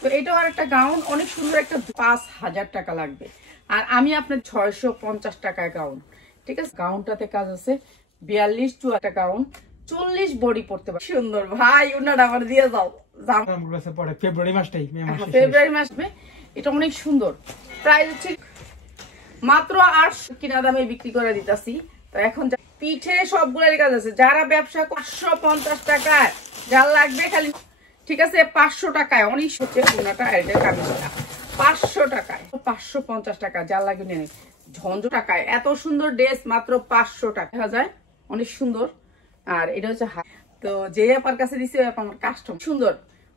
তো এটাও আর একটা গাউন, অনেক সুন্দর একটা 5000 টাকা লাগবে। আর আমি আপনার 650 টাকায় গাউন, ঠিক আছে। গাউনটাতে কাজ আছে 42-44 গাউন, 40 বডি পড়তে পারে। সুন্দর ভাই, ওনাটা আমার দিয়ে যাও। ফেব্রুয়ারি মাসটাই, ফেব্রুয়ারি মাস। এটা অনেক সুন্দর। প্রাইস হচ্ছে মাত্র 800 কিনা দামে বিক্রি করে দিতেছি। তো এখন পিঠে সবগুলোর কাজ আছে। যারা ব্যবসা 550 টাকায়, যার লাগবে খালি, ঠিক আছে, 500 টাকায় অনেক হচ্ছে ওনাটা, এটা কামিজটা 500 টাকায়, 550 টাকা যার লাগবে নেই। ঝঞ্ঝ টাকায় এত সুন্দর ড্রেস মাত্র 500 টাকা দেখা যায়, অনেক সুন্দর। আর এটা হচ্ছে তো যে আপার কাছে দিচ্ছে আমার কাস্টম সুন্দর,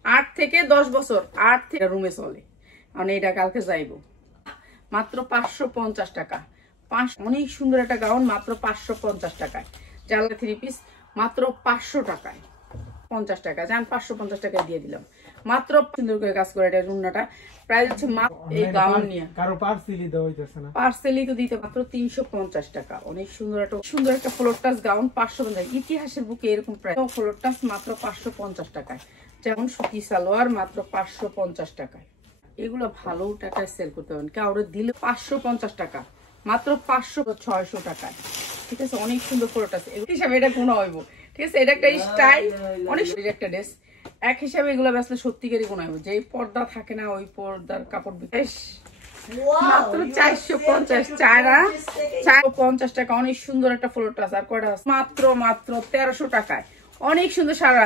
8 থেকে 10 বছর 8 থেকে রুমে চলে। মানে এটা কালকে যাইবো মাত্র 550 টাকা। অনেক সুন্দর একটা গাউন মাত্র 550 টাকায়। জানলা 3 পিস মাত্র 500 টাকায়, 50 টাকা যান 550 টাকায় দিয়ে দিলাম। মাত্র সুন্দর করে কাজ করে এটা রুমনাটা। প্রাইস হচ্ছে এই গাউন নিয়ে কারো পার্সেলি দেওয়া হইতাছে না, পার্সেলি তো দিতে মাত্র 350 টাকা। অনেক সুন্দর একটা ফ্লোর টাচ গাউন 550। ইতিহাসের বুকে এরকম প্রাইস ফ্লোর টাচ মাত্র 550 টাকায়। যেমন সুতি সালোয়ার মাত্র 550 টাকায়। এগুলো ভালো টাকায় সেল করতে পারেন, কাউরে দিলে 550 টাকা, মাত্র 500-600 টাকায়, ঠিক আছে। অনেক সুন্দর ফ্লোর টাচ হিসাবে এটা কোনো হইব, ঠিক আছে। এটা একটা স্টাইল, অনেক সুন্দর একটা ড্রেস। এক হিসাবে এগুলো বেসলে সত্যিকারই কোনো হইব। যে পর্দা থাকে না, ওই পর্দার কাপড় বিশেষ মাত্র 450, 450 টাকা। অনেক সুন্দর একটা ফ্লোর টাচ। আর কয়টা মাত্র 1300 টাকায় অনেক সুন্দর সারা